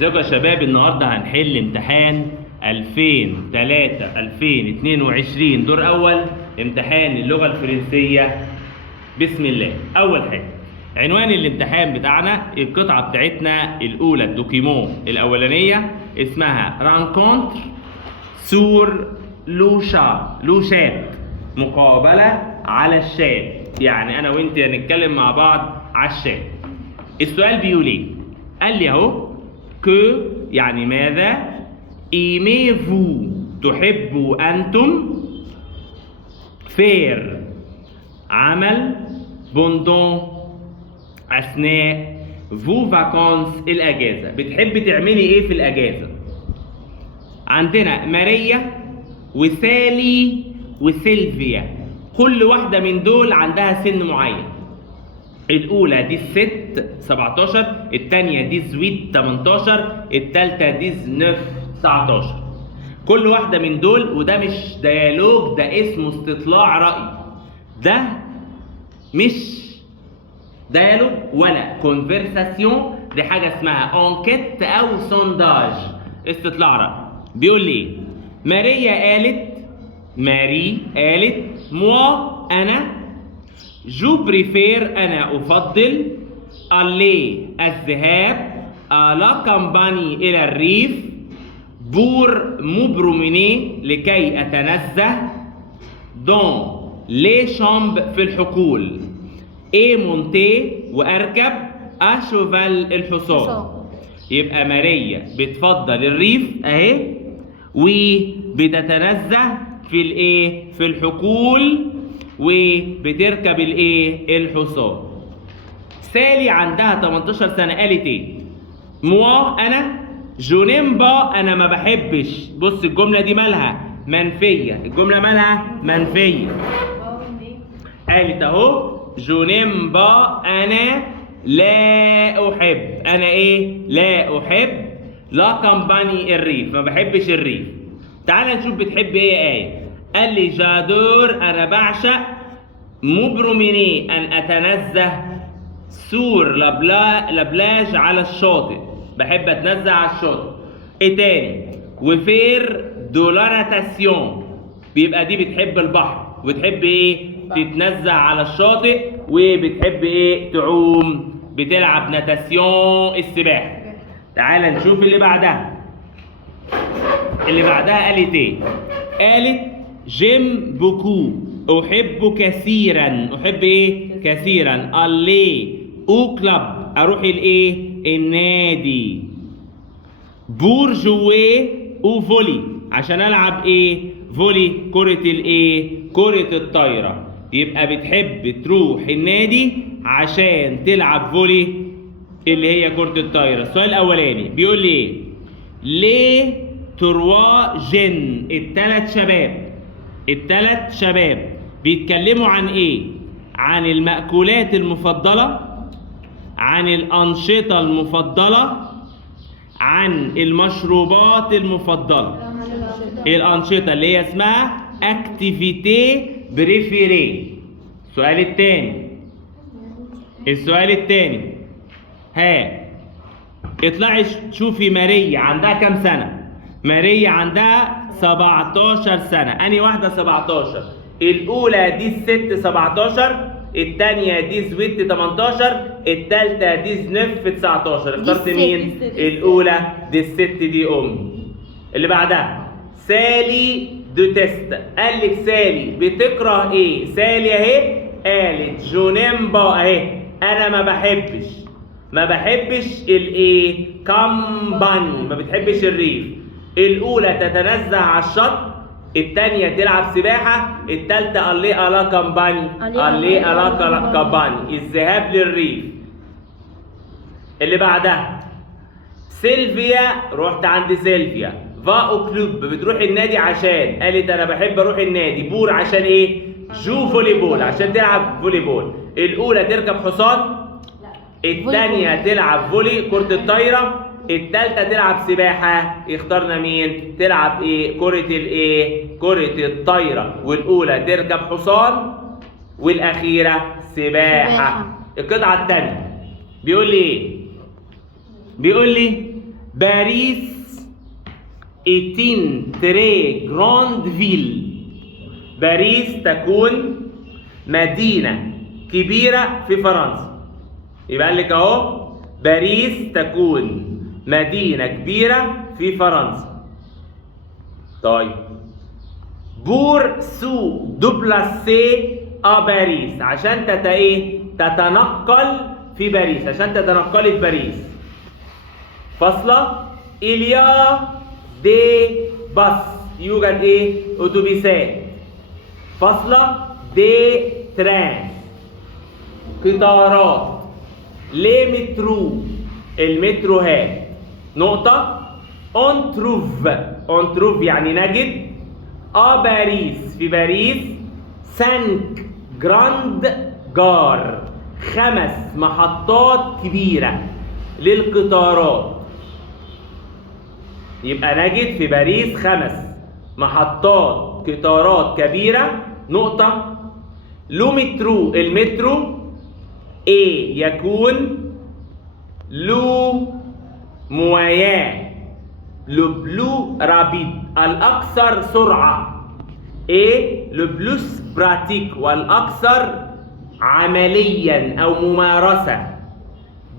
ازيكم يا شباب؟ النهارده هنحل امتحان 2003-2022 دور اول، امتحان اللغه الفرنسيه. بسم الله. اول حاجه عنوان الامتحان بتاعنا، القطعه بتاعتنا الاولى، الدوكيمون الاولانيه اسمها رانكونتر سور لوشات، مقابله على الشات. يعني انا وانت هنتكلم مع بعض على الشات. السؤال بيقول ايه؟ قال لي اهو كو يعني ماذا، ايميفو تحبوا انتم، فير عمل، بوندون اثناء، فو فاكونس الاجازه، بتحب تعملي ايه في الاجازه؟ عندنا ماريا وسالي وسيلفيا، كل واحده من دول عندها سن معين. الأولى دي 17، الثانية دي 18، الثالثة دي 19. كل واحدة من دول، وده مش ديالوج، ده اسمه استطلاع رأي. ده مش ديالوج ولا كونفرساسيون، دي حاجة اسمها انكيت أو سونداج، استطلاع رأي. بيقول لي ماري قالت موا أنا، جو بريفير أنا أفضل، ألي الذهاب، ألا كامباني إلى الريف، بور مبروميني لكي أتنزه، دون لي شامب في الحقول، إي مونتي وأركب، أشوفال الحصان. يبقى ماريا بتفضل الريف أهي، وبتتنزه في الإيه؟ في الحقول، وبتركب الايه؟ الحصان. سالي عندها 18 سنه قالت ايه؟ موا انا، جونيمبا انا ما بحبش. بص الجمله دي مالها؟ منفيه. الجمله مالها؟ منفيه. قالت اهو جونيمبا انا لا احب. انا ايه؟ لا احب لا كامباني الريف، ما بحبش الريف. تعال نشوف بتحب ايه يا ايه. قال لي جادور انا بعشق، مبروميني ان اتنزه، سور لبلاج على الشاطئ، بحب اتنزه على الشاطئ. ايه تاني؟ وفير دولاناتاسيون، بيبقى دي بتحب البحر وبتحب ايه؟ تتنزه على الشاطئ، وبتحب ايه؟ تعوم، بتلعب ناتاسيون السباحه. تعال نشوف اللي بعدها. قالت ايه؟ قالت جيم بوكو احب كثيرا. احب ايه؟ كثيرا. الي او كلاب اروح الايه؟ النادي. بور جوي او فولي عشان العب ايه؟ فولي، كرة الايه؟ كرة الطايرة. يبقى بتحب تروح النادي عشان تلعب فولي اللي هي كرة الطايرة. السؤال الاولاني بيقول لي ليه تروا جن، الثلاث شباب بيتكلموا عن ايه؟ عن المأكولات المفضلة، عن الأنشطة المفضلة، عن المشروبات المفضلة. الأنشطة اللي هي اسمها اكتيفيتي بريفيري. السؤال الثاني ها، اطلعي شوفي ماريا عندها كام سنة؟ ماريا عندها 17 سنة. أنهي واحدة 17؟ الأولى دي الست 17، الثانية دي زويت 18، الثالثة دي زنف 19. اخترت مين؟ الأولى دي الست دي أمي. اللي بعدها سالي دو تيست. قال لك سالي بتكره إيه؟ سالي أهي قالت جونيمبا أهي، أنا ما بحبش الايه؟ كامباني، ما بتحبش الريف. الاولى تتنزه على الشط، الثانيه تلعب سباحه، الثالثه الي الا كامباني، الذهاب للريف. اللي بعدها سيلفيا، رحت عند سيلفيا. فا او كلوب بتروح النادي عشان، قالت انا بحب اروح النادي. بور عشان ايه؟ جو فولي بول عشان تلعب فولي بول. الاولى تركب حصان، الثانية تلعب فولي كرة الطايرة، الثالثة تلعب سباحة. اخترنا مين؟ تلعب ايه؟ كرة الايه؟ كرة الطايرة. والأولى تركب حصان، والأخيرة سباحة. القطعة الثانية بيقول لي ايه؟ بيقول لي باريس est une très grande ville. باريس تكون مدينة كبيرة في فرنسا. يبقى قال لك اهو باريس تكون مدينة كبيرة في فرنسا. طيب بور سو دوبلاسي ا باريس، عشان تتنقل في باريس، عشان تتنقلي في باريس. فاصلة إليا دي باص، يوجد أتوبيسات. فاصلة دي تران، قطارات. لي مترو، المتروهات. نقطة. اون تروف يعني نجد. باريس، في باريس 5 جراند جار، 5 محطات كبيرة للقطارات. يبقى نجد في باريس 5 محطات قطارات كبيرة. نقطة. لو مترو، المترو يكون لو مويان لو بلو رابيد، الأكثر سرعة. لو بلوس براتيك، والأكثر عمليا أو ممارسة.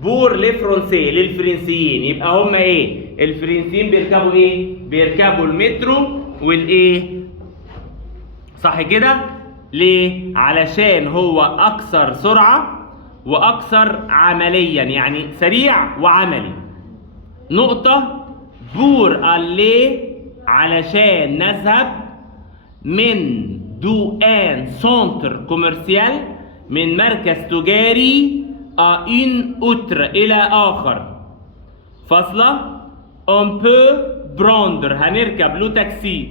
بور لي فرونسي، للفرنسيين. يبقى هم الفرنسيين بيركبوا بيركبوا المترو صح كده؟ ليه؟ علشان هو أكثر سرعة وأكثر عمليا، يعني سريع وعملي. نقطة. بور ألي، علشان نذهب من دوان سونتر كوميرسيال، من مركز تجاري إن أوتر، إلى آخر. فاصلة. on peut prendre، هنركب له تاكسي.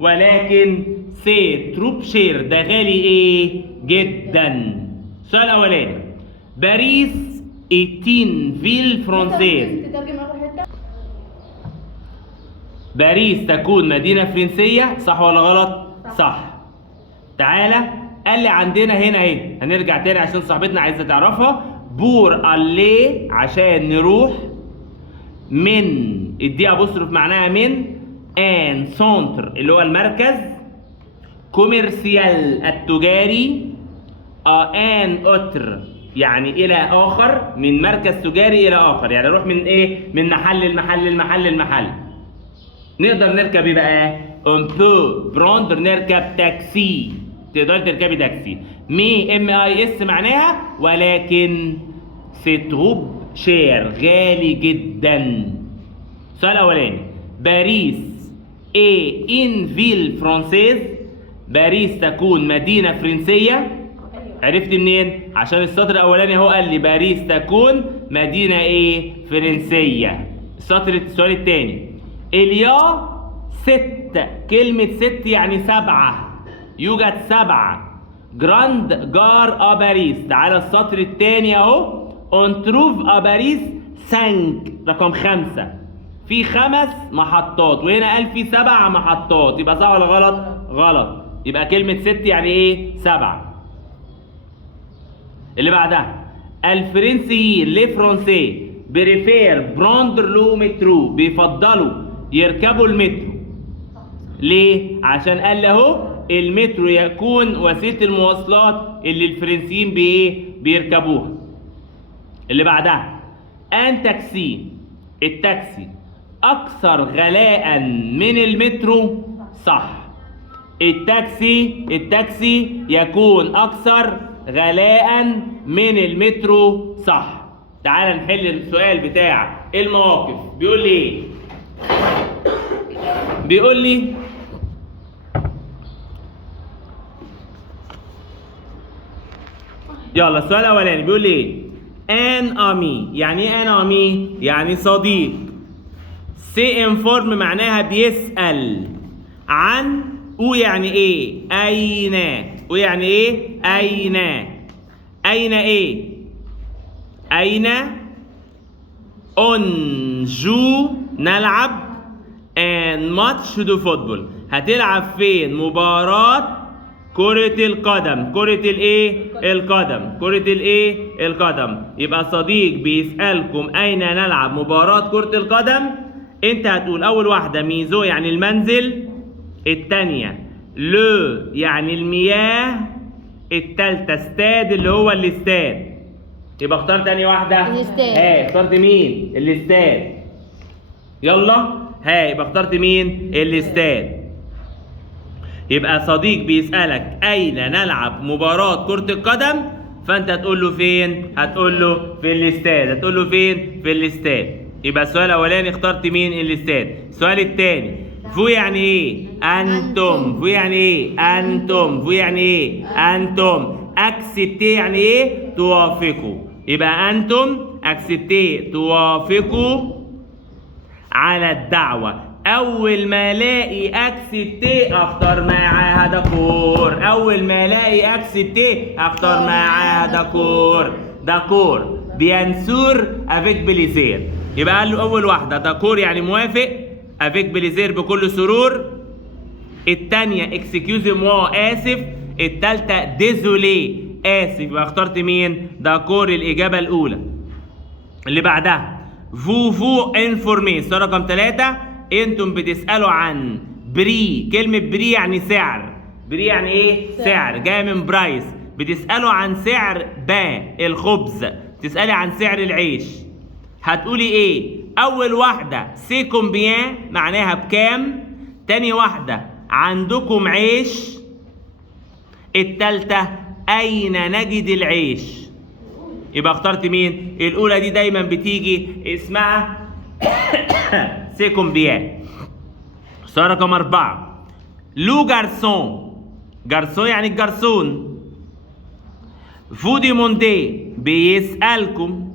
ولكن سي تروب شير، ده غالي جدا. السؤال الأولاني باريس إتين فيل فرانسيز. باريس تكون مدينة فرنسية، صح ولا غلط؟ صح. تعالى قال لي عندنا هنا هنرجع تاني عشان صاحبتنا عايزة تعرفها. بور ألي، عشان نروح من الدي أبوستروف معناها من ان سونتر اللي هو المركز، كوميرسيال التجاري، ان اوتر يعني الى اخر، من مركز تجاري الى اخر، يعني اروح من من محل المحل. نقدر نركب بقى اون بو براندر، نركب تاكسي. تقدر تركبي تاكسي. MIS معناها ولكن ستروب شير، غالي جدا. السؤال الاولاني باريس ان فيل فرانسيز، باريس تكون مدينة فرنسية. عرفت منين؟ عشان السطر الاولاني هو قال لي باريس تكون مدينة فرنسية. السؤال الثاني اليا 6، كلمة 6 يعني 7، يوجد 7 جراند جار باريس. تعالى السطر الثاني اهو. اون تروف باريس 5، رقم 5، في 5 محطات، وهنا قال في 7 محطات. يبقى صح ولا غلط؟ غلط. يبقى كلمة 6 يعني 7. اللي بعدها الفرنسيين لي فرونسي بريفير براندر لو مترو، بيفضلوا يركبوا المترو. ليه؟ عشان قال لي اهو المترو يكون وسيلة المواصلات اللي الفرنسيين بيركبوها. اللي بعدها ان تاكسي، التاكسي اكثر غلاء من المترو. صح. التاكسي يكون اكثر غلاء من المترو. صح. تعال نحل السؤال بتاع المواقف. بيقول لي بيقول لي يلا السؤال الاولاني بيقول لي ان امي، يعني ايه ان امي؟ يعني صديق. سي انفورم معناها بيسأل عن، يعني اين، يعني اين اونجو نلعب ان ماتش دو فوتبول، هتلعب فين مباراة كرة القدم. كرة القدم، كرة القدم. يبقى صديق بيسألكم أين نلعب مباراة كرة القدم، أنت هتقول أول واحدة ميزو يعني المنزل، التانية لو يعني المياه، التالتة استاد اللي هو الاستاد. يبقى اختار تاني واحدة الاستاد. اخترت مين؟ الاستاد. يلا يبقى اخترت مين؟ الاستاد. يبقى صديق بيسألك أين نلعب مباراة كرة القدم، فأنت هتقول له فين؟ هتقول له في الاستاد. هتقول له فين؟ في الاستاد. يبقى السؤال الأولاني اخترت مين؟ الاستاد. السؤال الثاني فو يعني إيه؟ أنتم. فو يعني إيه؟ أنتم. فو يعني إيه؟ أنتم. أكسبتي يعني إيه؟ توافقوا. يبقى أنتم أكسبتي توافقوا على الدعوة. أول ما ألاقي أكسبتي أختار معاها داكور. أول ما ألاقي أكسبتي أختار معاها داكور. داكور بيانسور أفيك بليزير. يبقى قال له أول واحدة داكور يعني موافق، أفيك بليزير بكل سرور. التانية اكسكيوزي موا آسف. التالتة ديزولي آسف. يبقى اخترت مين؟ داكور الإجابة الأولى. اللي بعدها فو انفورمي. السؤال رقم 3 انتم بتسألوا عن بري. كلمة بري يعني سعر. بري يعني ايه؟ سعر. جاية من برايس. بتسألوا عن سعر الخبز. تسألي عن سعر العيش. هتقولي ايه؟ أول واحدة سي كومبيان معناها بكام. تاني واحدة عندكم عيش. التالتة أين نجد العيش. يبقى اخترت مين؟ الأولى دي دايما بتيجي اسمها سي كومبيان. السؤال رقم 4 لو جارسون. جارسون يعني الجرسون. فو ديموندي بيسألكم.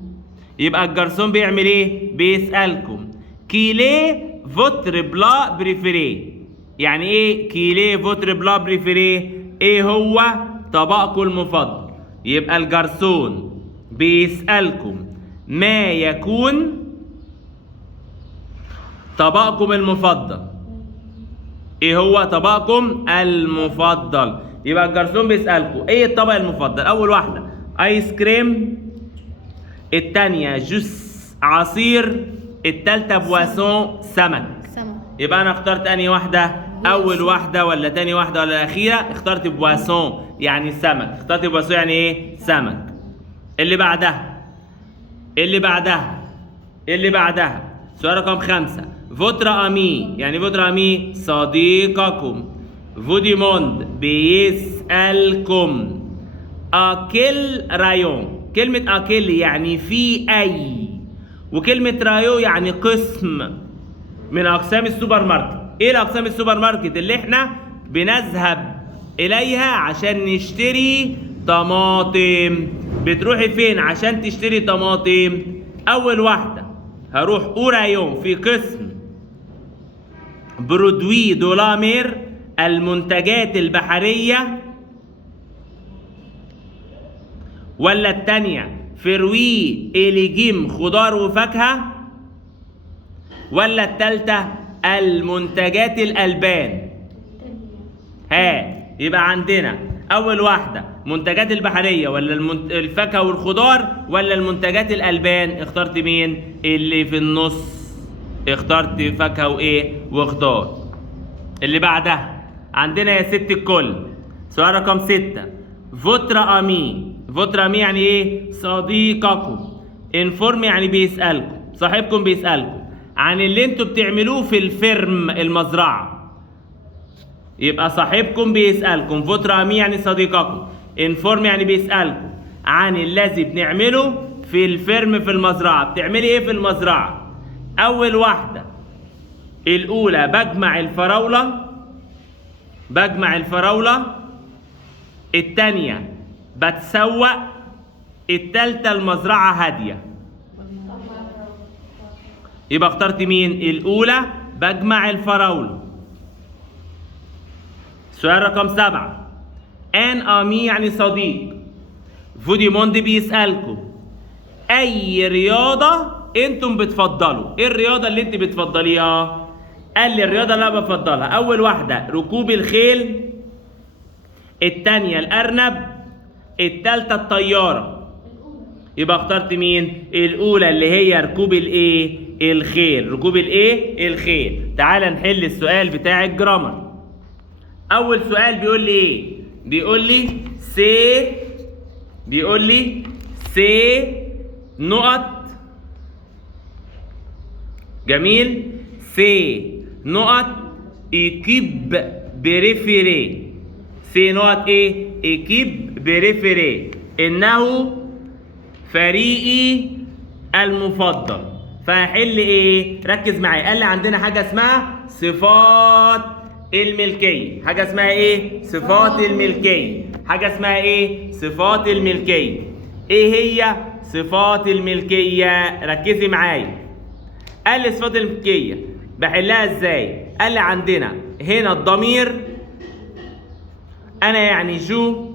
يبقى الجرسون بيعمل ايه؟ بيسألكم. كيلي فوتر بلا بريفيري. يعني ايه كيلي فوتر بلا بريفيري؟ ايه هو طبقكم المفضل؟ يبقى الجرسون بيسألكم ما يكون طبقكم المفضل. ايه هو طبقكم المفضل؟ يبقى الجرسون بيسألكم ايه الطبق المفضل. اول واحدة ايس كريم، التانية جوس عصير، التالتة بواسون سمك. يبقى انا اخترت انهي واحدة؟ اول واحدة ولا تاني واحدة ولا الاخيرة؟ اخترت بواسون يعني سمك. اخترت بواسون يعني ايه؟ سمك. اللي بعدها سؤال رقم 5 فوتر امي. يعني فوتر امي صديقكم. فوديموند بيسألكم اكل رايون. كلمة اكل يعني في اي، وكلمة رايو يعني قسم من اقسام السوبر ماركت. ايه الاقسام السوبر ماركت اللي احنا بنذهب اليها عشان نشتري طماطم؟ بتروحي فين عشان تشتري طماطم؟ اول واحدة هروح اورايون في قسم برودوي دولامير المنتجات البحرية، ولا التانية فروي إليجيم خضار وفاكهة، ولا التالتة المنتجات الألبان؟ يبقى عندنا أول واحدة منتجات البحرية ولا الفاكهة والخضار ولا المنتجات الألبان؟ اخترت مين؟ اللي في النص. اخترت فاكهة وإيه؟ وخضار. اللي بعدها عندنا يا ست الكل سؤال رقم 6 فوتر أمي. فوتر أمي يعني إيه؟ صديقكم. انفورم يعني بيسألكم، صاحبكم بيسألكم عن اللي انتوا بتعملوه في الفيرم المزرعة. يبقى صاحبكم بيسألكم. فوتر أمي يعني صديقكم. انفورم يعني بيسألكم عن الذي بنعمله في الفيرم في المزرعة. بتعملي ايه في المزرعة؟ أول واحدة الأولى بجمع الفراولة. التانية بتسوق. التالتة المزرعة هادية. يبقى اخترت مين؟ الأولى بجمع الفراولة. سؤال رقم 7 ان امي يعني صديق. فوديموند بيسألكم أي رياضة انتم بتفضلوا؟ ايه الرياضة اللي انت بتفضليها؟ قال لي الرياضة اللي انا بفضلها أول واحدة ركوب الخيل، التانية الأرنب، التالتة الطيارة. يبقى اخترت مين؟ الأولى اللي هي ركوب الإيه؟ الخيل. ركوب الإيه؟ الخيل. تعال نحل السؤال بتاع الجرامر. أول سؤال بيقول لي إيه؟ بيقول لي سي نقط. جميل. سي نقط إيكيب بريفيري. سي نقط إيه؟ إيكيب بريفيري. إنه فريقي المفضل. فهحل ايه؟ ركز معايا. قال لي عندنا حاجه اسمها صفات الملكيه. حاجه اسمها ايه؟ صفات الملكيه. حاجه اسمها ايه؟ صفات الملكيه. ايه هي صفات الملكيه؟ ركزي معايا. قال لي صفات الملكيه بحلها ازاي؟ قال لي عندنا هنا الضمير انا يعني جو،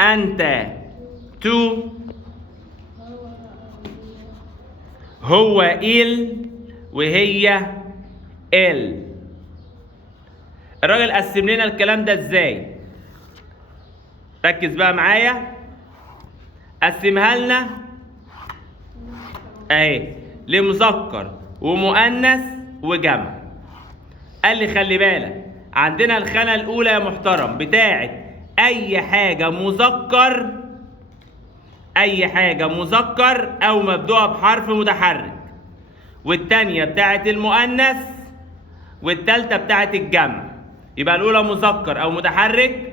انت تو، هو إل، وهي ال. الراجل قسم لنا الكلام ده ازاي؟ ركز بقى معايا. قسمها لنا اهي لمذكر ومؤنث وجمع. قال لي خلي بالك عندنا الخانة الأولى يا محترم بتاعت أي حاجة مذكر أو مبدوءة بحرف متحرك، والتانية بتاعت المؤنث، والتالتة بتاعت الجمع. يبقى الأولى مذكر أو متحرك،